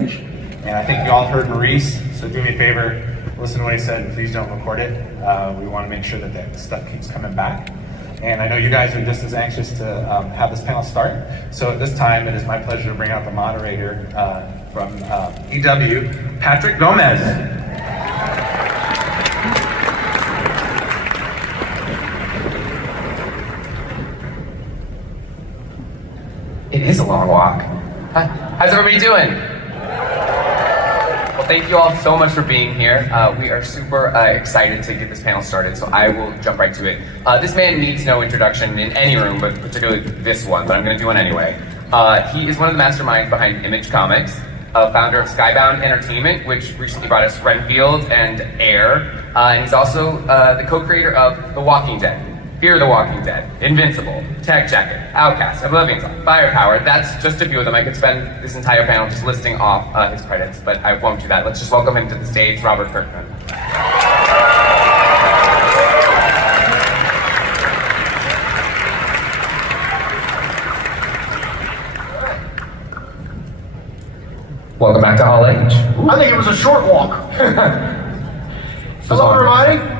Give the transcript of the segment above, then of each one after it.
And I think you all heard Maurice, so do me a favor, listen to what he said, and please don't record it. We want to make sure that that stuff keeps coming back. And I know you guys are just as anxious to have this panel start. So at this time, it is my pleasure to bring out the moderator from EW, Patrick Gomez. It is a long walk. How's everybody doing? Well, thank you all so much for being here. We are super excited to get this panel started, so I will jump right to it. This man needs no introduction in any room, but particularly this one, but I'm going to do one anyway. He is one of the masterminds behind Image Comics, founder of Skybound Entertainment, which recently brought us Renfield and Air, and he's also the co-creator of The Walking Dead, Fear the Walking Dead, Invincible, Tech Jacket, Outcast, Oblivion Song, Firepower. That's just a few of them. I could spend this entire panel just listing off his credits, but I won't do that. Let's just welcome him to the stage, Robert Kirkman. Welcome back to Hall H. I think it was a short walk. Hello, everybody.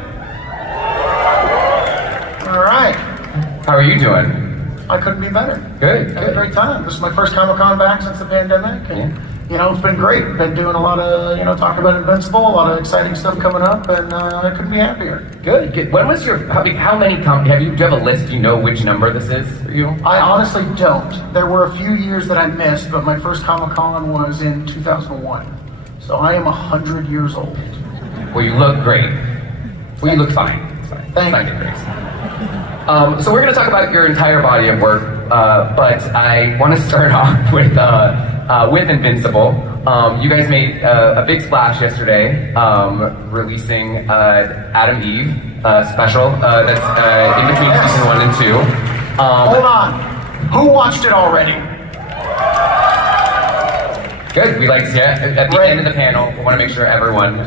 All right. How are you doing? I couldn't be better. Good. Had a great time. This is my first Comic-Con back since the pandemic, and it's been great. Been doing a lot of talking about Invincible, a lot of exciting stuff coming up, and I couldn't be happier. Good. When was your? How many? Do you have a list? Do you know which number this is for you? I honestly don't. There were a few years that I missed, but my first Comic-Con was in 2001, so I am 100 years old. Well, you look great. Well, you look fine. It's fine. Thank you. So we're going to talk about your entire body of work, but I want to start off with Invincible. You guys made a big splash yesterday, releasing Adam Eve special that's in between season 1 and 2. Hold on. Who watched it already? Good. We like to see it. At the end of the panel, we want to make sure everyone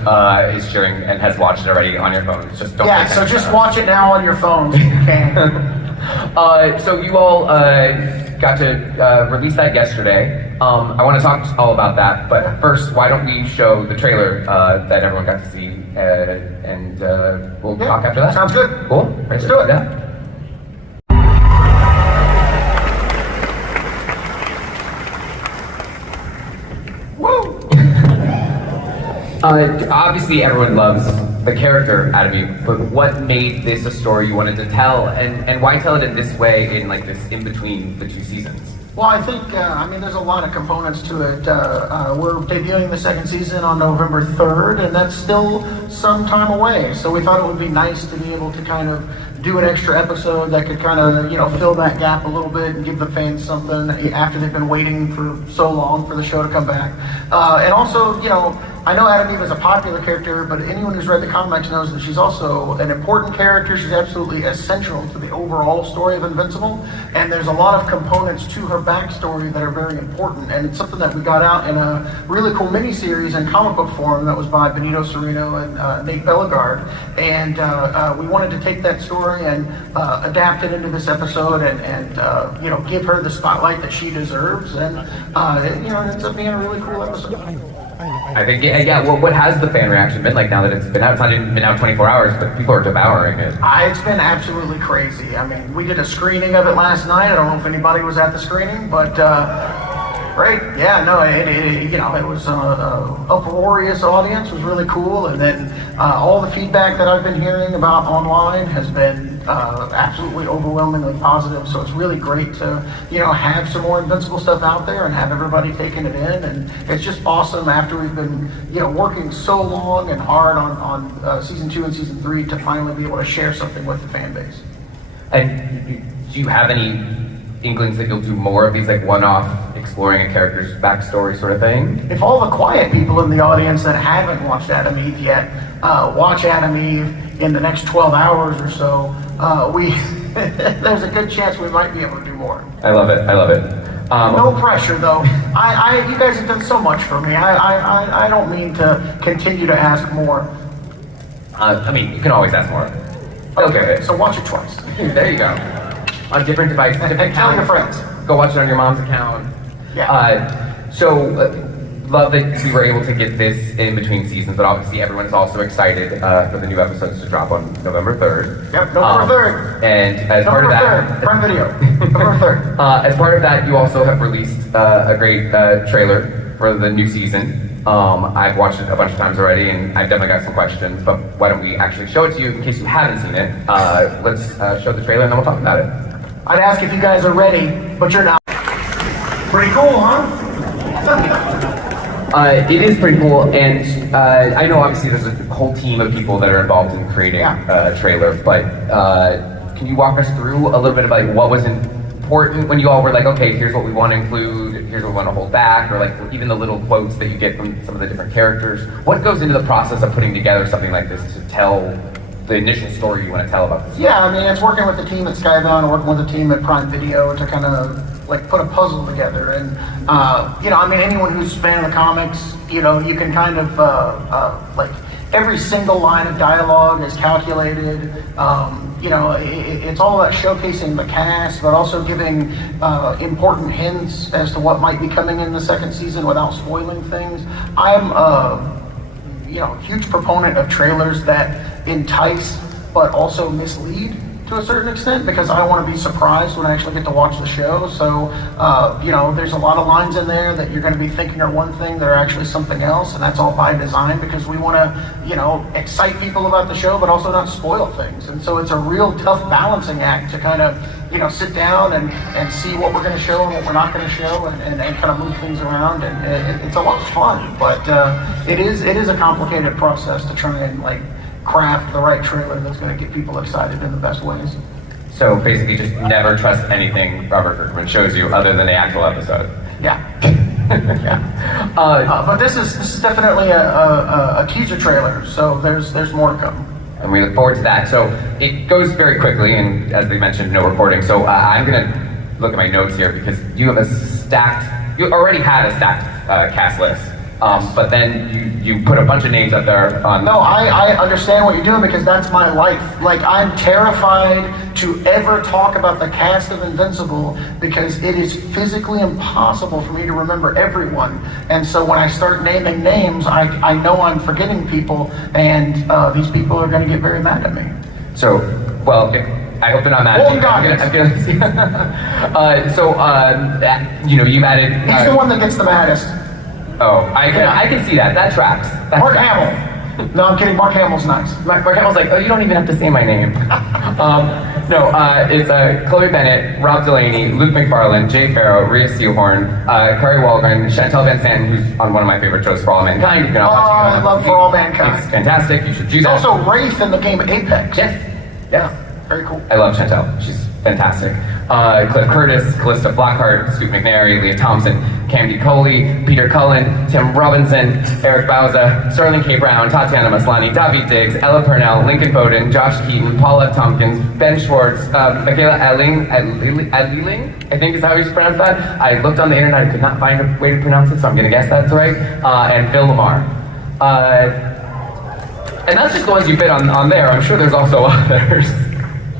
is cheering and has watched it already on your phones. Just don't. Yeah. So just watch it now on your phones if you can. So you all got to release that yesterday. I want to talk all about that, but first, why don't we show the trailer that everyone got to see, and we'll talk after that. Sounds good. Cool. Let's do it. Yeah. Obviously, everyone loves the character Adam Eve, but what made this a story you wanted to tell, and why tell it in this way, in like this in between the two seasons? Well, I think there's a lot of components to it. We're debuting the second season on November 3rd, and that's still some time away. So we thought it would be nice to be able to kind of do an extra episode that could kind of fill that gap a little bit and give the fans something after they've been waiting for so long for the show to come back. And also, I know Adam Eve is a popular character, but anyone who's read the comics knows that she's also an important character. She's absolutely essential to the overall story of Invincible, and there's a lot of components to her backstory that are very important, and it's something that we got out in a really cool miniseries in comic book form that was by Benito Cereno and Nate Bellegarde, and we wanted to take that story and adapt it into this episode and give her the spotlight that she deserves, and it ends up being a really cool episode. I think, well, what has the fan reaction been like now that it's been out? It's not even been out 24 hours, but people are devouring it. It's been absolutely crazy. I mean, we did a screening of it last night. I don't know if anybody was at the screening, but great. Yeah, no, it was a uproarious audience. It was really cool, and then all the feedback that I've been hearing about online has been absolutely overwhelmingly positive. So it's really great to have some more Invincible stuff out there and have everybody taking it in, and it's just awesome after we've been working so long and hard on season 2 and season 3 to finally be able to share something with the fan base. And do you have any inklings that you'll do more of these like one-off exploring a character's backstory sort of thing? If all the quiet people in the audience that haven't watched Adam Eve yet watch Adam Eve in the next 12 hours or so, there's a good chance we might be able to do more. I love it. No pressure though. You guys have done so much for me. I don't mean to continue to ask more. You can always ask more. Okay, so watch it twice. There you go. On different devices, different tell your friends. Go watch it on your mom's account. Yeah. So love that we were able to get this in between seasons, but obviously everyone is also excited for the new episodes to drop on November 3rd. Yep, November 3rd. And as part of that, Prime Video, November 3rd. as part of that, you also have released a great trailer for the new season. I've watched it a bunch of times already, and I've definitely got some questions, but why don't we actually show it to you in case you haven't seen it. Let's show the trailer and then we'll talk about it. I'd ask if you guys are ready, but you're not. Pretty cool, huh? It is pretty cool, and I know obviously there's a whole team of people that are involved in creating a trailer, but can you walk us through a little bit of like what was important when you all were like, okay, here's what we want to include, here's what we want to hold back, or like even the little quotes that you get from some of the different characters. What goes into the process of putting together something like this to tell the initial story you want to tell about this? Yeah, I mean, it's working with the team at Skybound, working with the team at Prime Video to kind of like put a puzzle together. And, you know, I mean, anyone who's a fan of the comics, you know, you can kind of, like, every single line of dialogue is calculated. You know, it's all about showcasing the cast, but also giving important hints as to what might be coming in the second season without spoiling things. I'm you know, huge proponent of trailers that entice but also mislead to a certain extent, because I want to be surprised when I actually get to watch the show. So, you know, there's a lot of lines in there that you're going to be thinking are one thing that are actually something else, and that's all by design because we want to, you know, excite people about the show, but also not spoil things. And so it's a real tough balancing act to kind of, you know, sit down and see what we're going to show and what we're not going to show, and kind of move things around. And it's a lot of fun, but it is a complicated process to try and like craft the right trailer that's going to get people excited in the best ways. So basically just never trust anything Robert Kirkman shows you other than the actual episode. Yeah. Yeah. But this is definitely a teaser trailer, so there's more to come. And we look forward to that. So it goes very quickly, and as they mentioned, no recording. So I'm gonna look at my notes here because you already had a stacked cast list. But then you put a bunch of names up there on... No, I understand what you're doing because that's my life. Like, I'm terrified to ever talk about the cast of Invincible because it is physically impossible for me to remember everyone. And so when I start naming names, I know I'm forgetting people, and these people are going to get very mad at me. So, well, I hope they're not mad at you. You know, you've added... He's the one that gets the maddest. Oh, I can see that. That tracks. Mark Hamill. No, I'm kidding. Mark Hamill's nice. Mark Hamill's like, oh, you don't even have to say my name. It's Chloe Bennett, Rob Delaney, Luke McFarlane, Jay Farrow, Rhea Seahorn, Kari Walgren, Chantel Van Sant, who's on one of my favorite shows, For All Mankind. You can all watch it. I love For All Mankind. It's fantastic. You should do that. He's also Wraith in the game Apex. Yes. Yeah. Very cool. I love Chantel. She's fantastic. Cliff Curtis, Callista Flockhart, Scoot McNairy, Leah Thompson, Camdy Coley, Peter Cullen, Tim Robinson, Eric Bauza, Sterling K. Brown, Tatiana Maslany, David Diggs, Ella Purnell, Lincoln Bowden, Josh Keaton, Paula Tompkins, Ben Schwartz, Michaela Adling, I think is how you pronounce that. I looked on the internet, I could not find a way to pronounce it, so I'm going to guess that's right. And Phil Lamar. And that's just the ones you fit on there. I'm sure there's also others.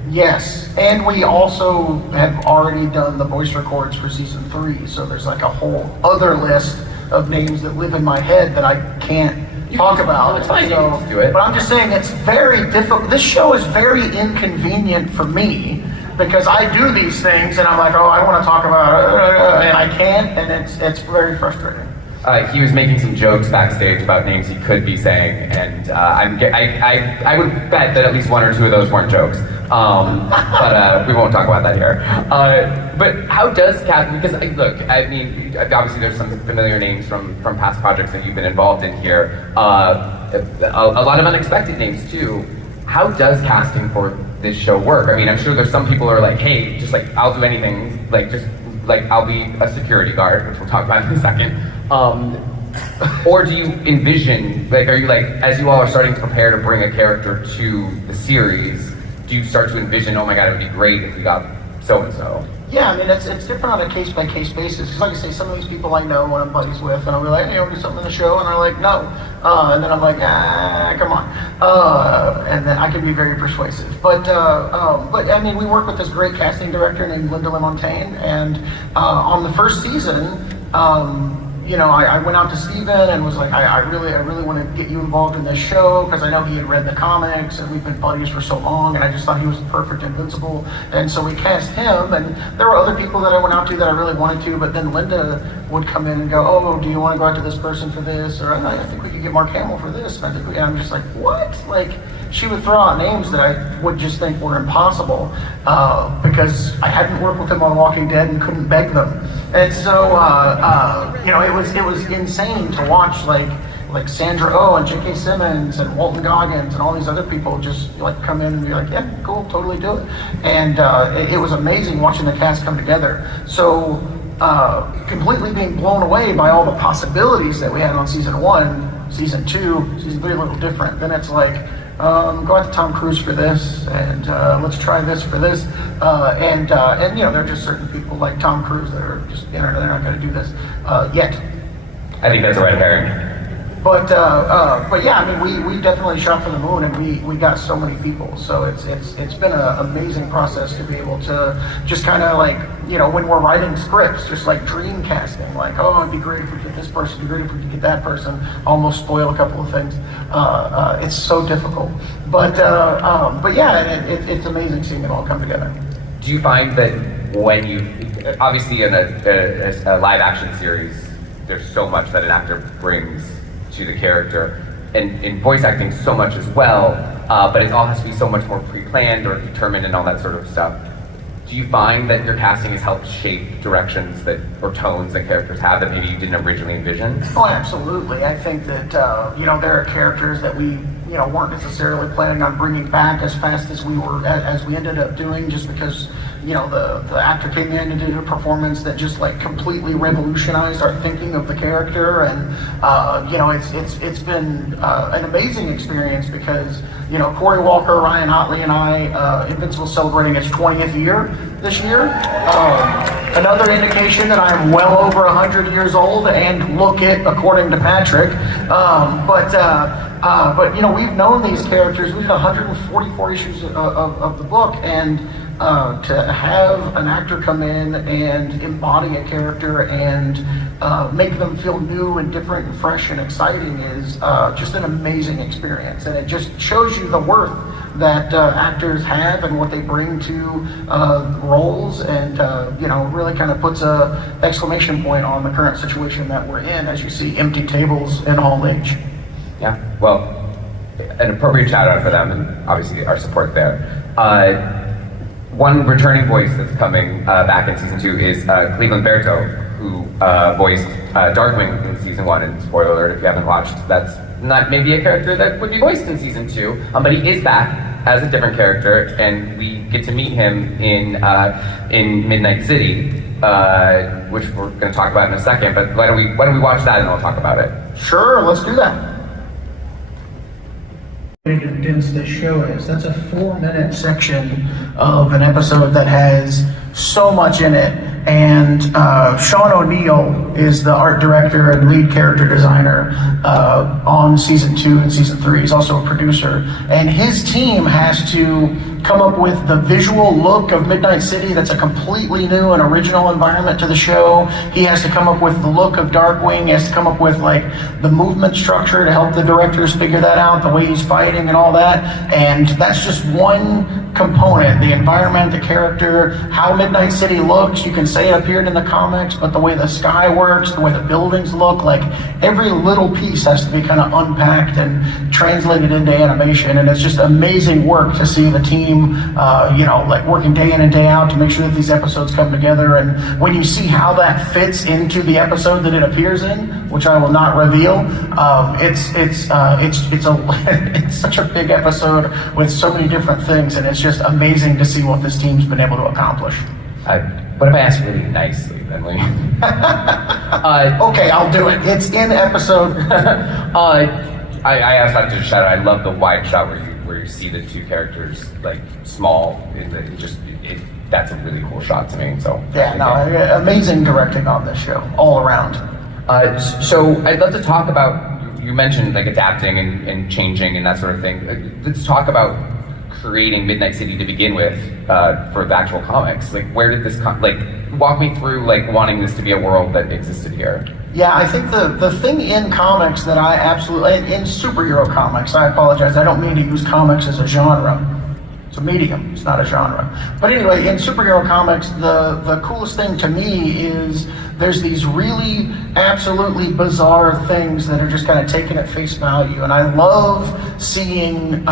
Yes, and we also have already done the voice records for season 3, so there's like a whole other list of names that live in my head that I can't talk about. It's fine, so, you do it. But I'm just saying it's very difficult. This show is very inconvenient for me because I do these things and I'm like, oh, I want to talk about it, and I can't, and it's very frustrating. He was making some jokes backstage about names he could be saying, and I would bet that at least one or two of those weren't jokes. But we won't talk about that here. But how does Captain? Because look, I mean, obviously there's some familiar names from past projects that you've been involved in here. A lot of unexpected names too. How does casting for this show work? I mean, I'm sure there's some people who are like, hey, just like I'll do anything, like I'll be a security guard, which we'll talk about in a second. Or do you envision, like, are you like, as you all are starting to prepare to bring a character to the series, do you start to envision, oh my god, it would be great if we got so-and-so? Yeah, I mean, it's different on a case-by-case basis. Because like I say, some of these people I know when I'm buddies with, and I'll be like, hey, you want to do something in the show? And they're like, no. And then I'm like, come on. And then I can be very persuasive. But I mean, we work with this great casting director named Linda LeMontagne, and on the first season, I went out to Steven and was like, I really want to get you involved in this show because I know he had read the comics and we've been buddies for so long, and I just thought he was the perfect Invincible. And so we cast him, and there were other people that I went out to that I really wanted to, but then Linda would come in and go, oh, do you want to go out to this person for this? Or I think we could get Mark Hamill for this. And I'm just like, what? Like, she would throw out names that I would just think were impossible because I hadn't worked with him on Walking Dead and couldn't beg them. And so, it was insane to watch like Sandra Oh and J.K. Simmons and Walton Goggins and all these other people just like come in and be like, yeah, cool, totally do it. And it was amazing watching the cast come together. So completely being blown away by all the possibilities that we had on season 1, season 2, season 3 a little different. Then it's like, go out to Tom Cruise for this, and let's try this for this, and there are just certain people like Tom Cruise that are just they're not going to do this yet. I think that's a red herring. But yeah, I mean, we definitely shot for the moon, and we got so many people. So it's been an amazing process to be able to just kind of like, when we're writing scripts, just like dream casting, like, oh, it'd be great if we get this person, it'd be great if we could get that person. Almost spoil a couple of things. It's so difficult, but yeah, it's amazing seeing it all come together. Do you find that when you, obviously in a live action series, there's so much that an actor brings to the character, and in voice acting so much as well, but it all has to be so much more pre-planned or determined and all that sort of stuff. Do you find that your casting has helped shape directions or tones that characters have that maybe you didn't originally envision? Oh, absolutely. I think that there are characters that we weren't necessarily planning on bringing back as fast as we ended up doing, just because the actor came in and did a performance that just like completely revolutionized our thinking of the character, and it's been an amazing experience because Corey Walker, Ryan Otley, and I, Invincible celebrating its 20th year this year. Another indication that I am well over 100 years old and look it, according to Patrick. But we've known these characters. We did 144 issues of the book, and to have an actor come in and embody a character and make them feel new and different and fresh and exciting is just an amazing experience. And it just shows you the worth that actors have and what they bring to roles, and really kind of puts a exclamation point on the current situation that we're in as you see empty tables in Hall H. Yeah, well, an appropriate shout out for them, and obviously our support there. One returning voice that's coming back in season 2 is Cleveland Berto, who voiced Darkwing in season 1. And spoiler alert, if you haven't watched, that's not maybe a character that would be voiced in season 2, but he is back as a different character, and we get to meet him in Midnight City, which we're going to talk about in a second. But why don't we watch that and I'll talk about it? Sure, let's do that. Dense this show is. That's a 4-minute section of an episode that has so much in it, and Sean O'Neill is the art director and lead character designer on season 2 and season 3. He's also a producer, and his team has to come up with the visual look of Midnight City that's a completely new and original environment to the show. He has to come up with the look of Darkwing. He has to come up with like the movement structure to help the directors figure that out, the way he's fighting and all that. And that's just one component, the environment, the character, how Midnight City looks. You can say it appeared in the comics, but the way the sky works, the way the buildings look, like every little piece has to be kind of unpacked and translated into animation. And it's just amazing work to see the team like working day in and day out to make sure that these episodes come together. And when you see how that fits into the episode that it appears in, which I will not reveal, it's such a big episode with so many different things, and it's just amazing to see what this team's been able to accomplish. What if I ask really nicely, then will you? Okay, I'll do it. It's in episode. I also have to shout out, I love the wide shot where you see the two characters like small. That's a really cool shot to me. So yeah, no, amazing directing on this show all around. So I'd love to talk about, you mentioned like adapting and changing and that sort of thing. Let's talk about creating Midnight City to begin with for the actual comics. Like, where did this walk me through like wanting this to be a world that existed here? Yeah, I think the thing in comics that I absolutely, in superhero comics, I apologize, I don't mean to use comics as a genre. It's a medium, it's not a genre. But anyway, in superhero comics, the coolest thing to me is there's these really absolutely bizarre things that are just kind of taken at face value. And I love seeing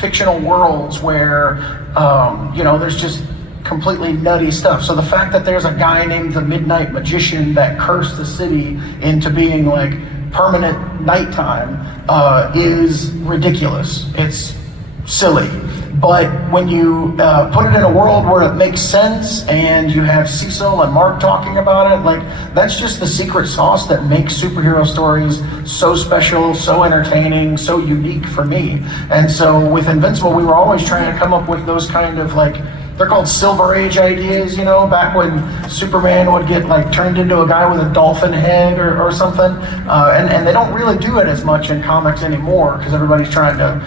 fictional worlds where, there's just completely nutty stuff. So the fact that there's a guy named the Midnight Magician that cursed the city into being like permanent nighttime is ridiculous. It's silly. But when you put it in a world where it makes sense and you have Cecil and Mark talking about it, like that's just the secret sauce that makes superhero stories so special, so entertaining, so unique for me. And so with Invincible, we were always trying to come up with those kind of like, they're called Silver Age ideas, back when Superman would get like turned into a guy with a dolphin head or something. And they don't really do it as much in comics anymore because everybody's trying to,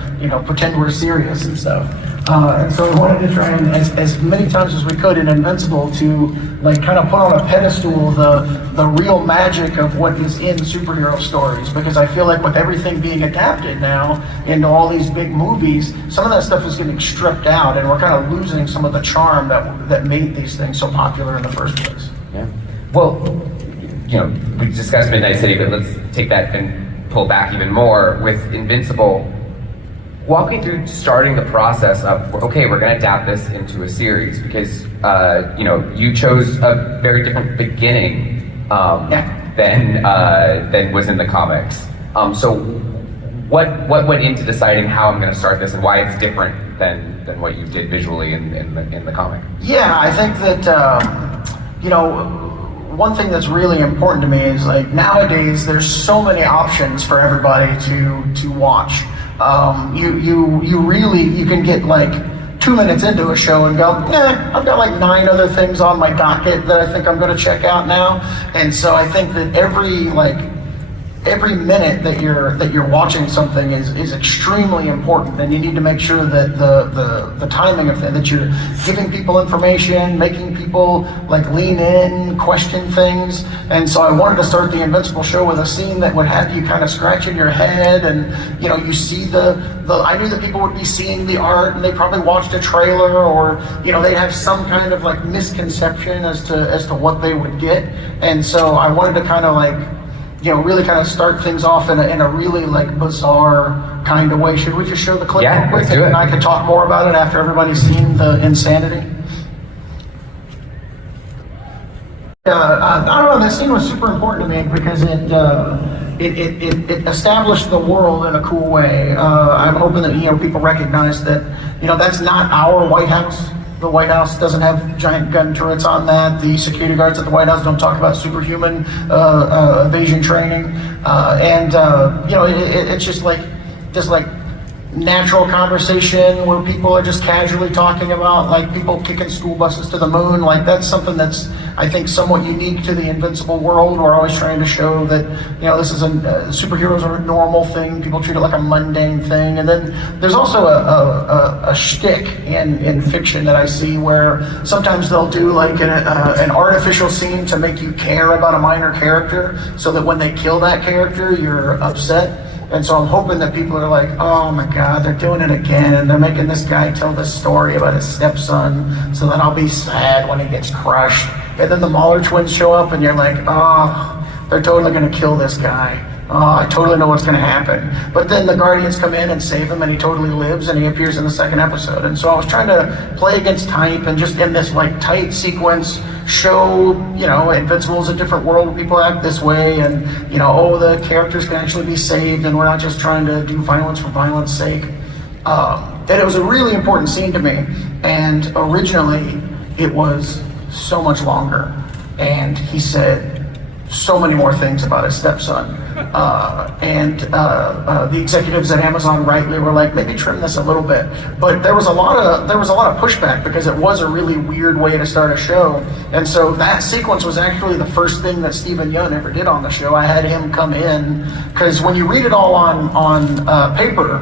pretend we're serious and stuff. And so we wanted to try and, as many times as we could in Invincible, to like kind of put on a pedestal the real magic of what is in superhero stories, because I feel like with everything being adapted now into all these big movies, some of that stuff is getting stripped out, and we're kind of losing some of the charm that made these things so popular in the first place. Yeah. Well, we discussed Midnight City, but let's take that and pull back even more with Invincible. Walk me through starting the process of, okay, we're going to adapt this into a series, because you chose a very different beginning than was in the comics. So what went into deciding how I'm going to start this and why it's different than what you did visually in the comic? Yeah, I think that one thing that's really important to me is like nowadays there's so many options for everybody to watch. You can get like 2 minutes into a show and go, I've got like 9 other things on my docket that I think I'm going to check out now. And so I think that every minute that you're watching something is extremely important, and you need to make sure that the timing of that you're giving people information, making people like lean in, question things. And so I wanted to start the Invincible show with a scene that would have you kind of scratching your head, and you see I knew that people would be seeing the art and they probably watched a trailer, or they have some kind of like misconception as to what they would get. And so I wanted to kind of like really kind of start things off in a really like bizarre kind of way. Should we just show the clip real quick? Let's do it. And I can talk more about it after everybody's seen the insanity. I don't know, that scene was super important to me because it established the world in a cool way. I'm hoping that people recognize that that's not our White House. The White House doesn't have giant gun turrets on that. The security guards at the White House don't talk about superhuman evasion training. It's just like this like natural conversation where people are just casually talking about like people kicking school buses to the moon. Like that's something that's I think somewhat unique to the Invincible world. We're always trying to show that this is superheroes are a normal thing. People treat it like a mundane thing. And then there's also a shtick in fiction that I see where sometimes they'll do like an artificial scene to make you care about a minor character, so that when they kill that character, you're upset. And so I'm hoping that people are like, oh my God, they're doing it again. They're making this guy tell this story about his stepson, so then I'll be sad when he gets crushed. And then the Mahler twins show up and you're like, oh, they're totally gonna kill this guy. Oh, I totally know what's gonna happen. But then the Guardians come in and save him, and he totally lives, and he appears in the second episode. And so I was trying to play against type, and just in this like tight sequence, show, Invincible is a different world, people act this way, and the characters can actually be saved, and we're not just trying to do violence for violence sake. And it was a really important scene to me, and originally it was so much longer, and he said so many more things about his stepson. The executives at Amazon rightly were like, maybe trim this a little bit. But there was a lot of pushback because it was a really weird way to start a show. And so that sequence was actually the first thing that Stephen Yeun ever did on the show. I had him come in, because when you read it all on paper,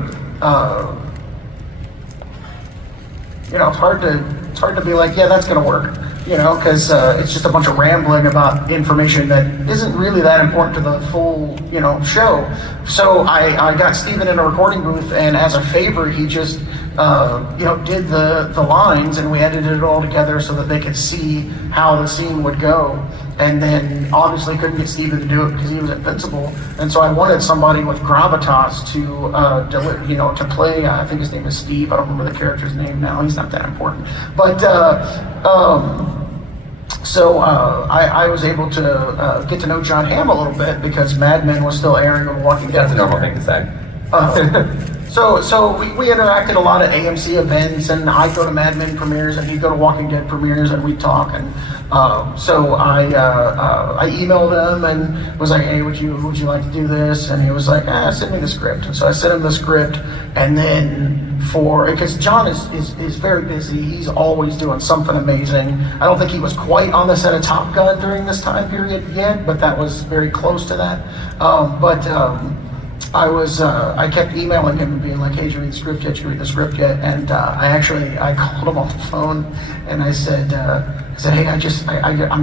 it's hard to be like, yeah, that's gonna work. you know, because it's just a bunch of rambling about information that isn't really that important to the full, you know, show. So I got Steven in a recording booth, and as a favor, he just, you know, did the lines, and we edited it all together so that they could see how the scene would go. And then obviously couldn't get Steven to do it because he was Invincible, and so I wanted somebody with gravitas to you know, to play. I think his name is Steve. I don't remember the character's name now. He's not that important. But so I was able to get to know John Hamm a little bit because Mad Men was still airing on Walking Dead. That's a normal thing to say. So we interacted a lot at AMC events, and I'd go to Mad Men premieres, and he'd go to Walking Dead premieres, and we'd talk. And so I emailed him and was like, hey, would you like to do this? And he was like, send me the script. And so I sent him the script, and then because John is very busy, he's always doing something amazing. I don't think he was quite on the set of Top Gun during this time period yet, but that was very close to that. I kept emailing him and being like, hey, did you read the script yet? Did you read the script yet? And I called him on the phone, and I said, hey, I'm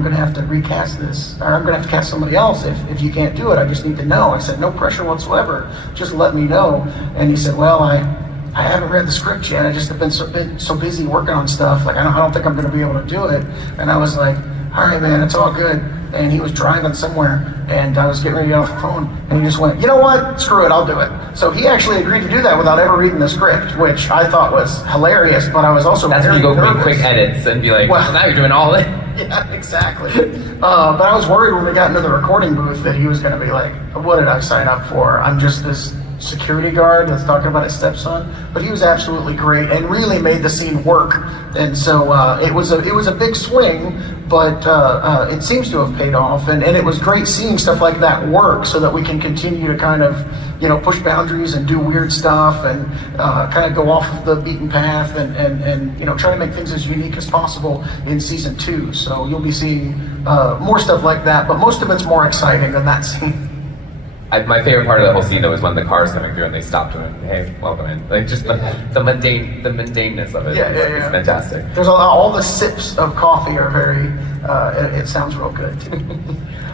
going to have to recast this, or I'm going to have to cast somebody else if you can't do it. I just need to know. I said, no pressure whatsoever. Just let me know. And he said, well, I haven't read the script yet. I just have been so busy working on stuff. Like, I don't think I'm going to be able to do it. And I was like, all right, man, it's all good. And he was driving somewhere, and I was getting ready to get off the phone, and he just went, you know what, screw it, I'll do it. So he actually agreed to do that without ever reading the script, which I thought was hilarious, but I was also That's very when you go nervous. make quick edits and be like, well, now you're doing all of it. Yeah, exactly. But I was worried when we got into the recording booth that he was going to be like, what did I sign up for? I'm just this security guard that's talking about his stepson. But he was absolutely great and really made the scene work. And so it was a big swing, but it seems to have paid off. And it was great seeing stuff like that work so that we can continue to kind of, you know, push boundaries and do weird stuff and kind of go off of the beaten path and you know, try to make things as unique as possible in season 2. So you'll be seeing more stuff like that, but most of it's more exciting than that scene. My favorite part of the whole scene though is when the car's coming through and they stop to him. Hey, welcome in. Like just the mundaneness of it. It's fantastic. There's all the sips of coffee are very. It sounds real good.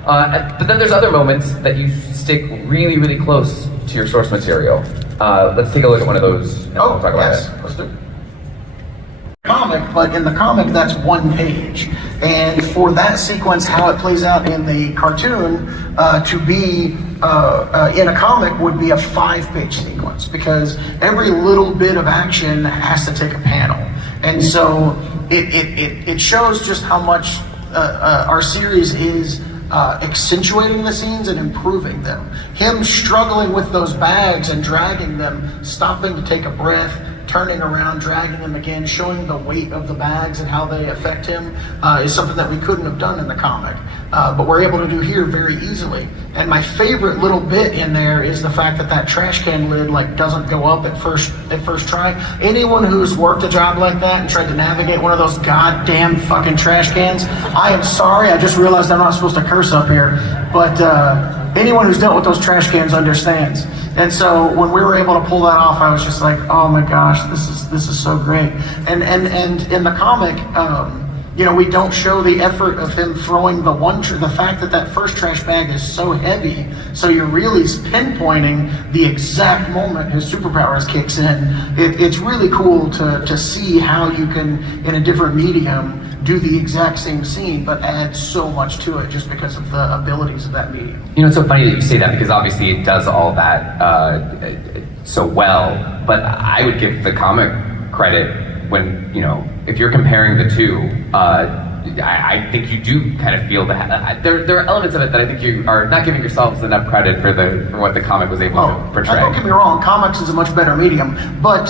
But then there's other moments that you stick really, really close to your source material. Let's take a look at one of those and we'll talk about it. Let's do it. Comic, but in the comic that's one page, and for that sequence, how it plays out in the cartoon, to be in a comic would be a 5-page sequence because every little bit of action has to take a panel, and so it shows just how much our series is accentuating the scenes and improving them. Him struggling with those bags and dragging them, stopping to take a breath, turning around, dragging them again, showing the weight of the bags and how they affect him is something that we couldn't have done in the comic, but we're able to do here very easily. And my favorite little bit in there is the fact that trash can lid like doesn't go up at first try. Anyone who's worked a job like that and tried to navigate one of those goddamn fucking trash cans, I am sorry, I just realized I'm not supposed to curse up here, but anyone who's dealt with those trash cans understands. And so when we were able to pull that off, I was just like, oh my gosh, this is so great. And in the comic, you know, we don't show the effort of him throwing the fact that first trash bag is so heavy, so you're really pinpointing the exact moment his superpowers kicks in. It's really cool to see how you can, in a different medium, do the exact same scene, but add so much to it just because of the abilities of that medium. You know, it's so funny that you say that because obviously it does all that so well, but I would give the comic credit when, you know, if you're comparing the two, I think you do kind of feel that there are elements of it that I think you are not giving yourselves enough credit for what the comic was able to portray. Don't get me wrong, comics is a much better medium, but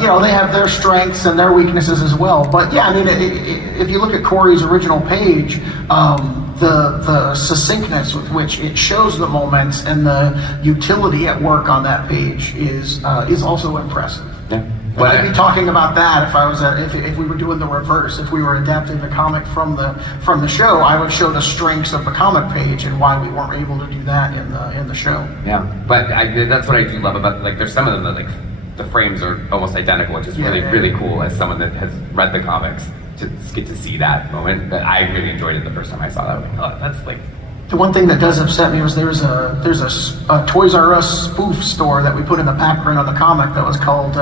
you know, they have their strengths and their weaknesses as well. But yeah, I mean, if you look at Corey's original page, the succinctness with which it shows the moments and the utility at work on that page is also impressive. Yeah. But I'd be talking about that if I was if we were doing the reverse. If we were adapting the comic from the show, I would show the strengths of the comic page and why we weren't able to do that in the show. Yeah, but that's what I do love about, like, there's some of them that, like, the frames are almost identical, which is really cool as someone that has read the comics. to get to see that moment. But I really enjoyed it the first time I saw that. I was like, oh, that's like. The one thing that does upset me was there's a Toys R Us spoof store that we put in the background of the comic that was called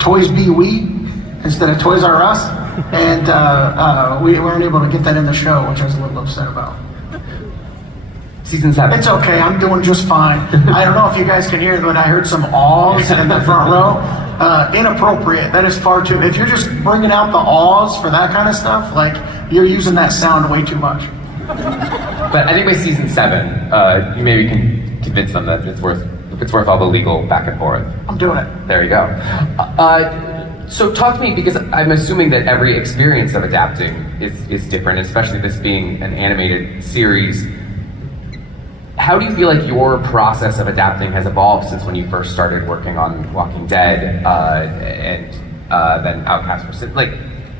Toys Be We instead of Toys R Us, and we weren't able to get that in the show, which I was a little upset about. Season 7. It's okay, I'm doing just fine. I don't know if you guys can hear, but I heard some awes in the front row. Inappropriate. That is far too. If you're just bringing out the awes for that kind of stuff, like you're using that sound way too much. But I think by season 7, you maybe can convince them that it's worth all the legal back and forth. I'm doing it. There you go. So talk to me, because I'm assuming that every experience of adapting is different, especially this being an animated series. How do you feel like your process of adapting has evolved since when you first started working on Walking Dead and then Outcast?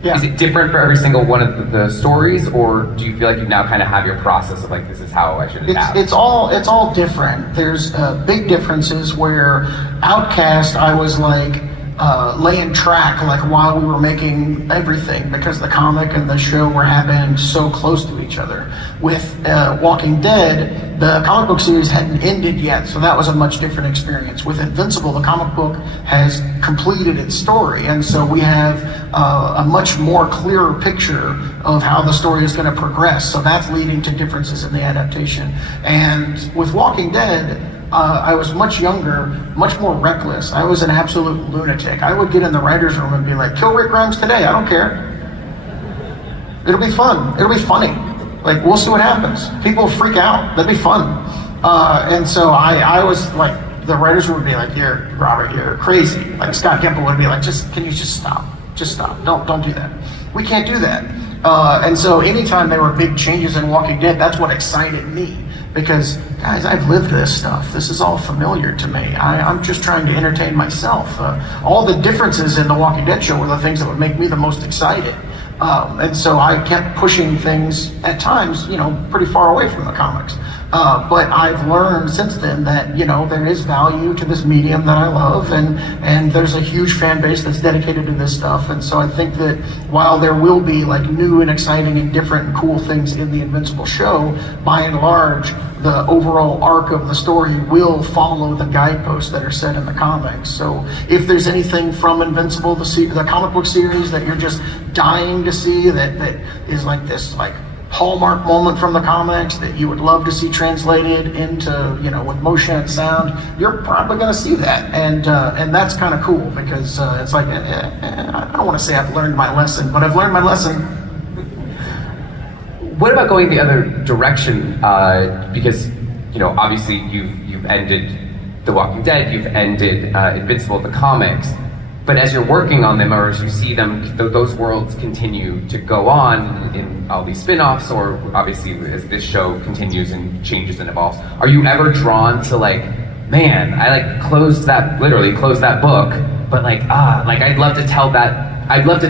Yeah. Is it different for every single one of the stories, or do you feel like you now kind of have your process of like, this is how I should adapt? It's all different. There's big differences where Outcast, I was like laying track like while we were making everything, because the comic and the show were happening so close to each other. With Walking Dead, the comic book series hadn't ended yet, so that was a much different experience. With Invincible, the comic book has completed its story, and so we have a much more clearer picture of how the story is going to progress. So that's leading to differences in the adaptation. And with Walking Dead, I was much younger, much more reckless. I was an absolute lunatic. I would get in the writer's room and be like, kill Rick Grimes today, I don't care. It'll be fun, it'll be funny. Like, we'll see what happens. People freak out, that'd be fun. And so I was like, the writer's room would be like, Robert, you're crazy. Like Scott Gimple would be like, can you just stop? Just stop, don't do that. We can't do that. And so anytime there were big changes in Walking Dead, that's what excited me. Because, guys, I've lived this stuff. This is all familiar to me. I'm just trying to entertain myself. All the differences in the Walking Dead show were the things that would make me the most excited. And so I kept pushing things at times, pretty far away from the comics. But I've learned since then that, there is value to this medium that I love, and there's a huge fan base that's dedicated to this stuff. And so I think that while there will be like new and exciting and different and cool things in the Invincible show, by and large, the overall arc of the story will follow the guideposts that are set in the comics. So if there's anything from Invincible, the comic book series, that you're just dying to see, that is like this like hallmark moment from the comics that you would love to see translated into, with motion and sound, you're probably going to see that. And that's kind of cool, because it's like, I don't want to say I've learned my lesson, but I've learned my lesson. What about going the other direction? Because, obviously you've ended The Walking Dead, you've ended Invincible, the comics, but as you're working on them, or as you see them, those worlds continue to go on in all these spin-offs, or obviously as this show continues and changes and evolves, are you ever drawn to like, man, I literally closed that book, but I'd love to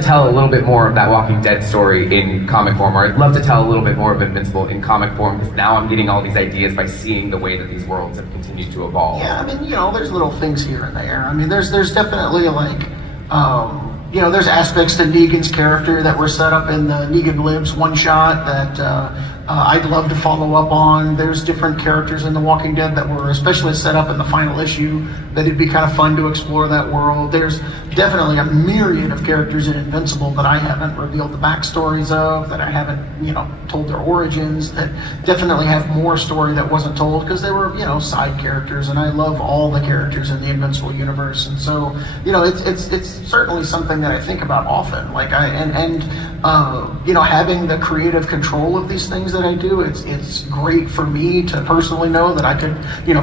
tell a little bit more of that Walking Dead story in comic form, or I'd love to tell a little bit more of Invincible in comic form, because now I'm getting all these ideas by seeing the way that these worlds have continued to evolve. Yeah, there's little things here and there. There's definitely like, there's aspects to Negan's character that were set up in the Negan Lives one-shot that I'd love to follow up on. There's different characters in The Walking Dead that were especially set up in the final issue that it'd be kind of fun to explore that world. There's definitely a myriad of characters in Invincible that I haven't revealed the backstories of, that I haven't, told their origins, that definitely have more story that wasn't told because they were, side characters, and I love all the characters in the Invincible universe. And so, it's certainly something that I think about often. Like having the creative control of these things that I do, it's great for me to personally know that I could,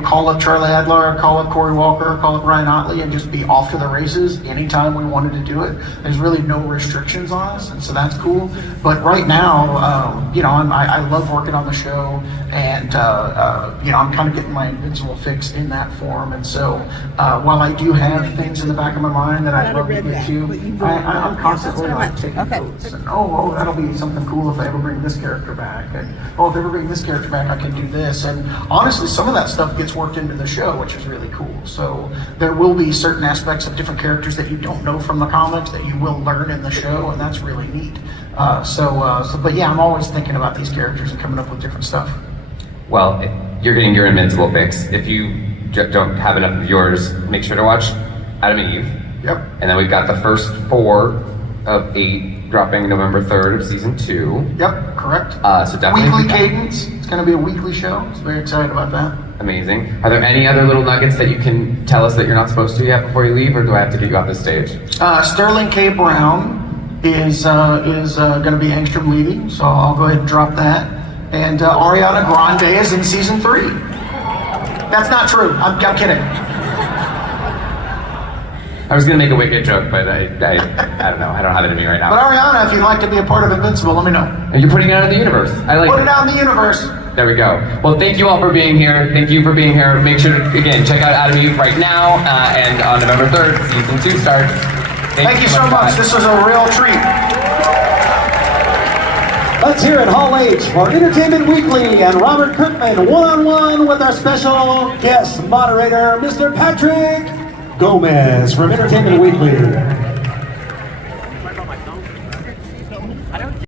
call up Charlie Adler, call up Corey Walker, call up Ryan Otley, and just be off to the races anytime we wanted to do it. There's really no restrictions on us, and so that's cool. But right now, I love working on the show, and I'm kind of getting my Invincible fix in that form. And so while I do have things in the back of my mind that I'd love to get to, I'm constantly taking notes. And that'll be something cool if I ever bring this character back. And if I ever bring this character back, I can do this. And honestly, some of that stuff gets worked into the show, which is really cool. So there will be certain aspects of different characters that you don't know from the comics that you will learn in the show, and that's really neat. But yeah, I'm always thinking about these characters and coming up with different stuff. Well, you're getting your Invincible fix. If you don't have enough of yours, make sure to watch Adam and Eve. Yep. And then we've got the first 4 of 8 dropping November 3rd of season 2. Yep, correct. So definitely Weekly cadence. It's going to be a weekly show. So very excited about that. Amazing. Are there any other little nuggets that you can tell us that you're not supposed to yet before you leave, or do I have to get you off the stage? Sterling K. Brown is going to be Angstrom leading, so I'll go ahead and drop that. And Ariana Grande is in season 3. That's not true. I'm kidding. I was gonna make a Wicked joke, but I don't know. I don't have it in me right now. But Ariana, if you'd like to be a part of Invincible, let me know. And you're putting it out in the universe. I like Put it out in the universe. There we go. Well, thank you all for being here. Thank you for being here. Make sure to, again, check out Adam and Eve right now. And on November 3rd, season 2 starts. Thank you so much. This was a real treat. Let's hear it, Hall H, for Entertainment Weekly and Robert Kirkman one-on-one with our special guest moderator, Mr. Patrick Gomez from Entertainment Weekly.